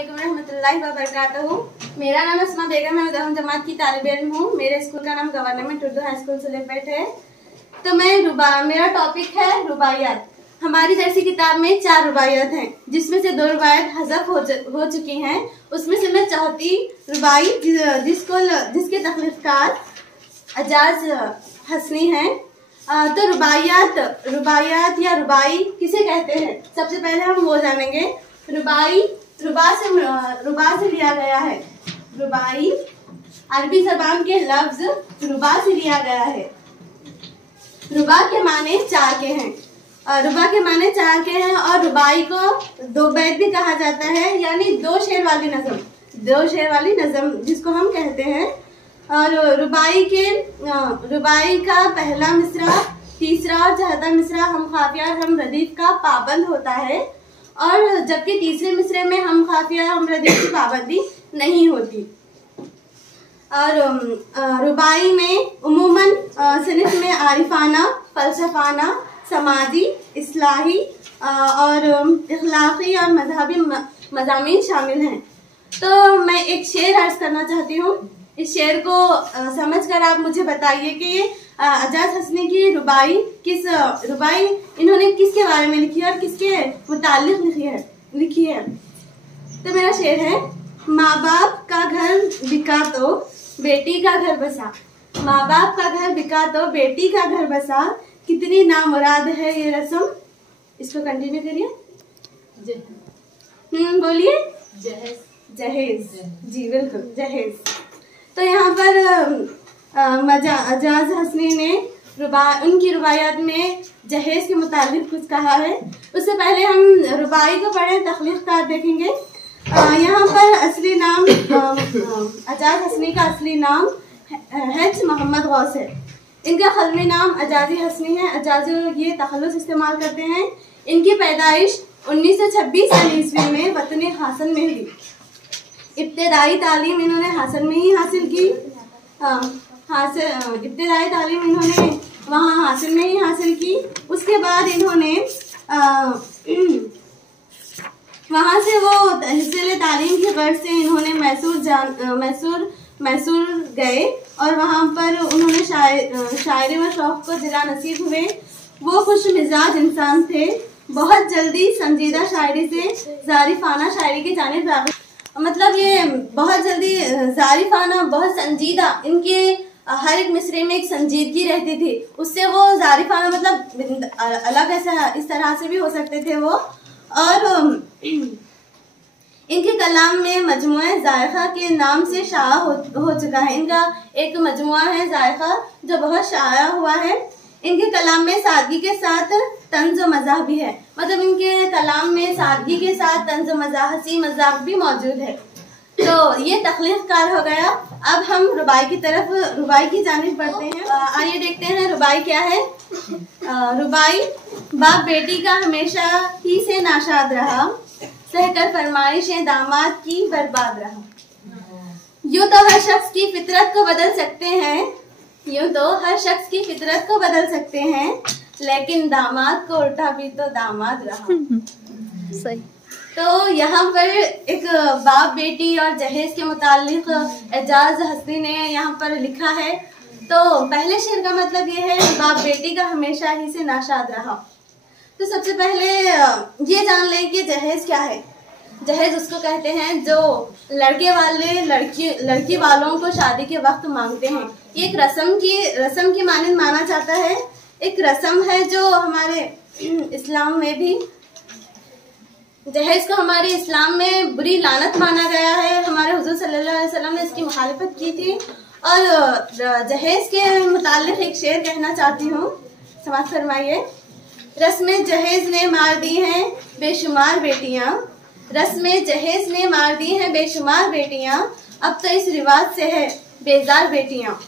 अस्सलामुअलैकुम रहमतुल्लाहि व बरकातहू। मेरा नाम अस्मा बेगम है, मैं जमात की तालिबे इल्म हूँ। मेरे स्कूल का नाम गवर्नमेंट उर्दू हाई स्कूल सुलेपेट है। तो मेरा टॉपिक है रुबाइयात। हमारी जैसी किताब में 4 रुबाइयात हैं, जिसमें से 2 रुबाइयात हज़फ हो चुकी हैं। उसमें से मैं चौथी रुबाई जिसके तख्लीक़कार एजाज हसनी हैं। तो रुबाइयात या रुबाई किसे कहते हैं, सबसे पहले हम वो जानेंगे। रुबाई रुबा से लिया गया है। रुबाई अरबी जबान के लफ्ज रुबा से लिया गया है। रुबा के माने 4 के हैं। और रुबाई को 2 बैत भी कहा जाता है, यानी 2 शेर वाली नज़म जिसको हम कहते हैं। और रुबाई का पहला मिसरा, तीसरा और चौथा मिसरा हम खाफिया और हम रदीफ का पाबंद होता है, और जबकि तीसरे मिसरे में हम खाफिया और हम रदीफ की पाबंदी नहीं होती। और रुबाई में उमूमन सिनफ में आरिफाना, फलसफाना, समाजी, इस्लाही और इखलाकी और मजहबी मज़ामीन शामिल हैं। तो मैं एक शेर अर्ज करना चाहती हूँ। इस शेर को समझकर आप मुझे बताइए कि ये एजाज हसनी की रुबाई इन्होंने किसके बारे में लिखी है और किसके मुताल्लिक लिखी है। तो मेरा शेर है, माँ बाप का घर बिका तो बेटी का घर बसा। माँ बाप का घर बिका तो बेटी का घर बसा, कितनी नामुराद है ये रस्म। इसको कंटिन्यू करिए। बोलिए। जहेज। जी बिल्कुल, जहेज। तो यहाँ पर एजाज हसनी ने उनकी रुबाइयात में जहेज के मुताबिक कुछ कहा है। उससे पहले हम रुबाई को पढ़ें, तख्लीक़कार देखेंगे। यहाँ पर असली नाम एजाज हसनी का असली नाम हैज मोहम्मद गौस है। इनका क़लमी नाम एजाजी हसनी है। एजाजी ये तखल्लुस इस्तेमाल करते हैं। इनकी पैदाइश 1926 ईस्वी में वतन हासन में हुई। इब्तिदाई तालीम इन्होंने हासन में ही हासिल की। इब्तिदाई तालीम इन्होंने वहाँ हासन में ही हासिल की। उसके बाद इन्होंने वहाँ से वो हिस्से तालीम की गर्ज से इन्होंने मैसूर गए और वहाँ पर उन्होंने शायरी में शौक़ को जिला नसीब हुए। वो खुश मिजाज इंसान थे। बहुत जल्दी संजीदा शायरी से ज़ारिफाना शायरी की जानिब राग़िब, मतलब ये बहुत जल्दी ज़ारिफाना, बहुत संजीदा, इनके हर एक मिसरे में एक संजीदगी रहती थी। उससे वो ज़ारिफाना मतलब अलग ऐसा इस तरह से भी हो सकते थे वो। और इनके कलाम में मजमुआ ज़ायक़ा के नाम से शाया हो चुका है। इनका एक मजमुआ है ज़ायक़ा जो बहुत शाया हुआ है। इनके कलाम में सादगी के साथ तंज़ मज़ाह भी है, मतलब इनके कलाम में सादगी के साथ तंज़ मज़ाह, हंसी मज़ाक भी मौजूद है। तो ये तख्लीक़कार हो गया। अब हम रुबाई की जानिब बढ़ते हैं। आइए देखते हैं रुबाई क्या है। रुबाई, बाप बेटी का हमेशा ही से नाशाद रहा, सहकर फरमाइशें दामाद की बर्बाद रहा। यूँ तो हर शख्स की फितरत को बदल सकते हैं, लेकिन दामाद को उल्टा भी तो दामाद रहा। सही। तो यहाँ पर एक बाप बेटी और जहेज के मुतालिक एजाज हसनी ने यहाँ पर लिखा है। तो पहले शेर का मतलब ये है, बाप बेटी का हमेशा ही से नाशाद रहा। तो सबसे पहले ये जान लें कि जहेज क्या है। जहेज उसको कहते हैं जो लड़के वाले लड़की वालों को शादी के वक्त मांगते हैं। ये एक रस्म की मानिंद माना जाता है। एक रस्म है जो हमारे इस्लाम में भी, जहेज को हमारे इस्लाम में बुरी लानत माना गया है। हमारे हुजूर सल्लल्लाहु अलैहि वसल्लम ने इसकी मुखालिफत की थी। और जहेज के मुताल्लिक एक शेर कहना चाहती हूँ, समाअत फरमाइए। रस्में जहेज ने मार दी हैं बेशुमार बेटियाँ, रस्में जहेज ने मार दी हैं बेशुमार बेटियाँ, अब तो इस रिवाज से है बेजार बेटियाँ।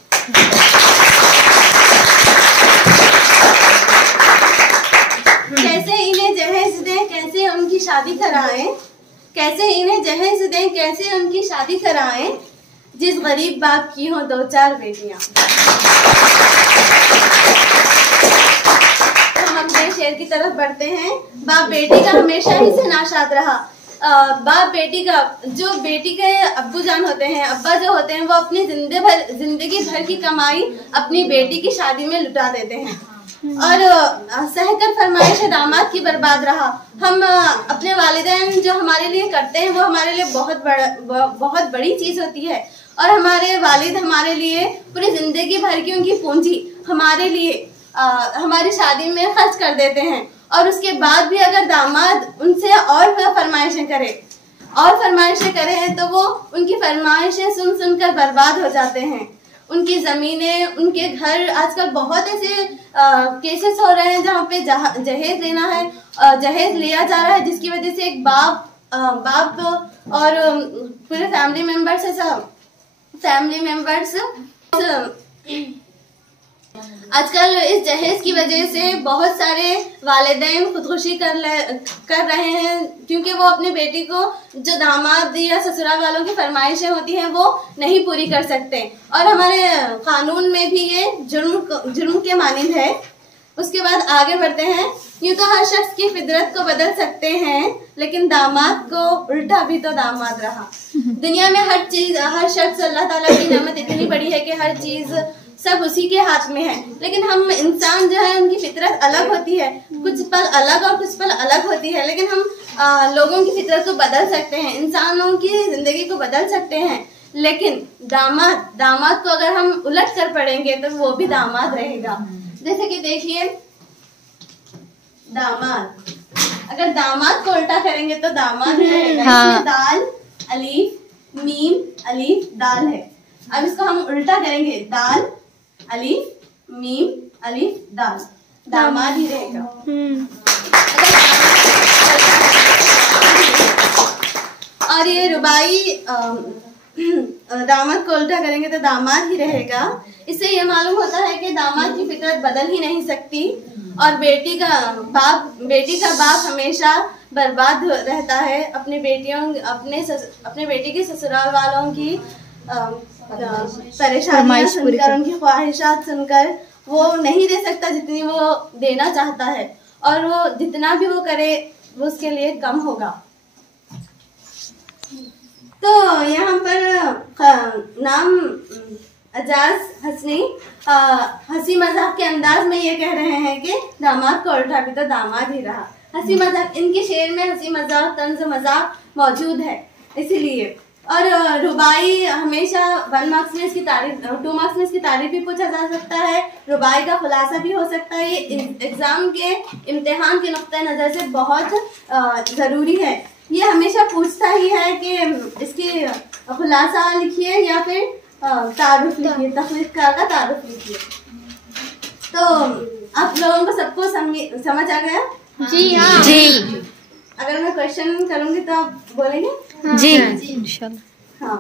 कैसे इन्हें जहेज दें, कैसे उनकी शादी कराएं, कैसे इन्हें जहेज दें, कैसे उनकी शादी कराएं, जिस गरीब बाप की हो 2-4 बेटियां। तो हम शेर की तरफ बढ़ते हैं। बाप बेटी का हमेशा ही से नाशाद रहा। बाप बेटी का, जो बेटी के अब्बू जान होते हैं, अब्बा जो होते हैं, वो अपनी जिंदगी भर की कमाई अपनी बेटी की शादी में लुटा देते हैं और सहकर फरमाइश दामाद की बर्बाद रहा। हम अपने वालिदैन जो हमारे लिए करते हैं वो हमारे लिए बहुत बड़ी चीज होती है और हमारे वालिद हमारे लिए पूरी जिंदगी भर की उनकी पूंजी हमारे लिए हमारी शादी में खर्च कर देते हैं और उसके बाद भी अगर दामाद उनसे और फरमाइशें करे तो वो उनकी फरमाइशें सुन सुनकर बर्बाद हो जाते हैं। उनकी जमीनें, उनके घर, आजकल बहुत ऐसे केसेस हो रहे हैं जहाँ पे जहेज लेना है, जहेज लिया जा रहा है, जिसकी वजह से एक बाप और पूरे फैमिली मेंबर्स आजकल इस जहेज की वजह से बहुत सारे वालिदैन खुदकुशी कर रहे हैं, क्योंकि वो अपनी बेटी को जो दामाद या ससुराल वालों की फरमाइशें होती हैं वो नहीं पूरी कर सकते और हमारे कानून में भी ये जुर्म के मानिंद है। उसके बाद आगे बढ़ते हैं। यूं तो हर शख्स की फितरत को बदल सकते हैं, लेकिन दामाद को उल्टा भी तो दामाद रहा। दुनिया में हर शख्स, अल्लाह ताला की नेमत इतनी बड़ी है कि हर चीज सब उसी के हाथ में है, लेकिन हम इंसान जो है उनकी फितरत अलग होती है, कुछ पल अलग और कुछ पल अलग होती है, लेकिन हम लोगों की फितरत को बदल सकते हैं, इंसानों की जिंदगी को बदल सकते हैं, लेकिन दामाद को अगर हम उलट कर पढ़ेंगे तो वो भी दामाद रहेगा। जैसे कि देखिए, दामाद, अगर दामाद को उल्टा करेंगे तो दामाद रहेगा। इसमें दाल, अलीफ, मीम, अलीफ, दाल है। अब इसको हम उल्टा करेंगे, दाल, अलीफ, मीम, अलीफ, दाल, दामाद ही रहेगा। और ये रुबाई दामाद को उल्टा करेंगे तो दामाद ही रहेगा। इससे ये मालूम होता है कि दामाद की फितरत बदल ही नहीं सकती और बेटी का बाप हमेशा बर्बाद रहता है अपने बेटी के ससुराल वालों की परेशानियां सुनकर, उनकी ख्वाहिशात सुनकर वो नहीं दे सकता जितनी वो देना चाहता है और वो जितना भी वो करे वो उसके लिए कम होगा। तो यहाँ पर नाम अजाज हसनी हंसी मजाक के अंदाज में ये कह रहे हैं कि दामाद को उल्टा भी तो दामाद ही रहा। हंसी मजाक, इनके शेर में हंसी मजाक, तंज मजाक मौजूद है इसीलिए। और रुबाई हमेशा 1 मार्क्स में इसकी तारीफ, 2 मार्क्स में इसकी तारीफ भी पूछा जा सकता है, रुबाई का खुलासा भी हो सकता है। ये एग्जाम के इम्तिहान के नुक्ते नज़र से बहुत ज़रूरी है। ये हमेशा पूछता ही है कि इसकी खुलासा लिखिए या फिर तारुफ लिखिए, तख्लीक़कार का तारुफ लिखिए। तो आप लोगों को सबको समझ आ गया? जी हाँ जी। अगर मैं क्वेश्चन करूंगी तो आप बोलेंगे? जी इंशाल्लाह।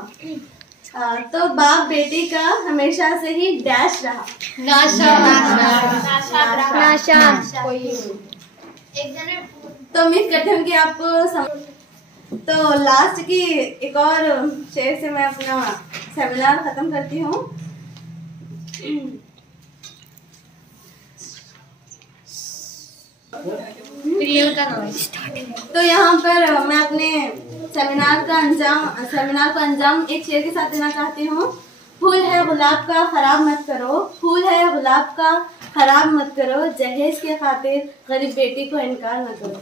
हाँ, तो बाप बेटी का हमेशा से ही डैश रहा, तो उम्मीद करती हूँ कि आपको तो लास्ट की एक और शेर से मैं अपना सेमिनार खत्म करती हूँ। तो यहाँ पर मैं अपने सेमिनार को अंजाम एक शेर के साथ देना चाहती हूँ। फूल है गुलाब का खराब मत करो, फूल है गुलाब का खराब मत करो, जहेज के खातिर गरीब बेटी को इनकार न करो।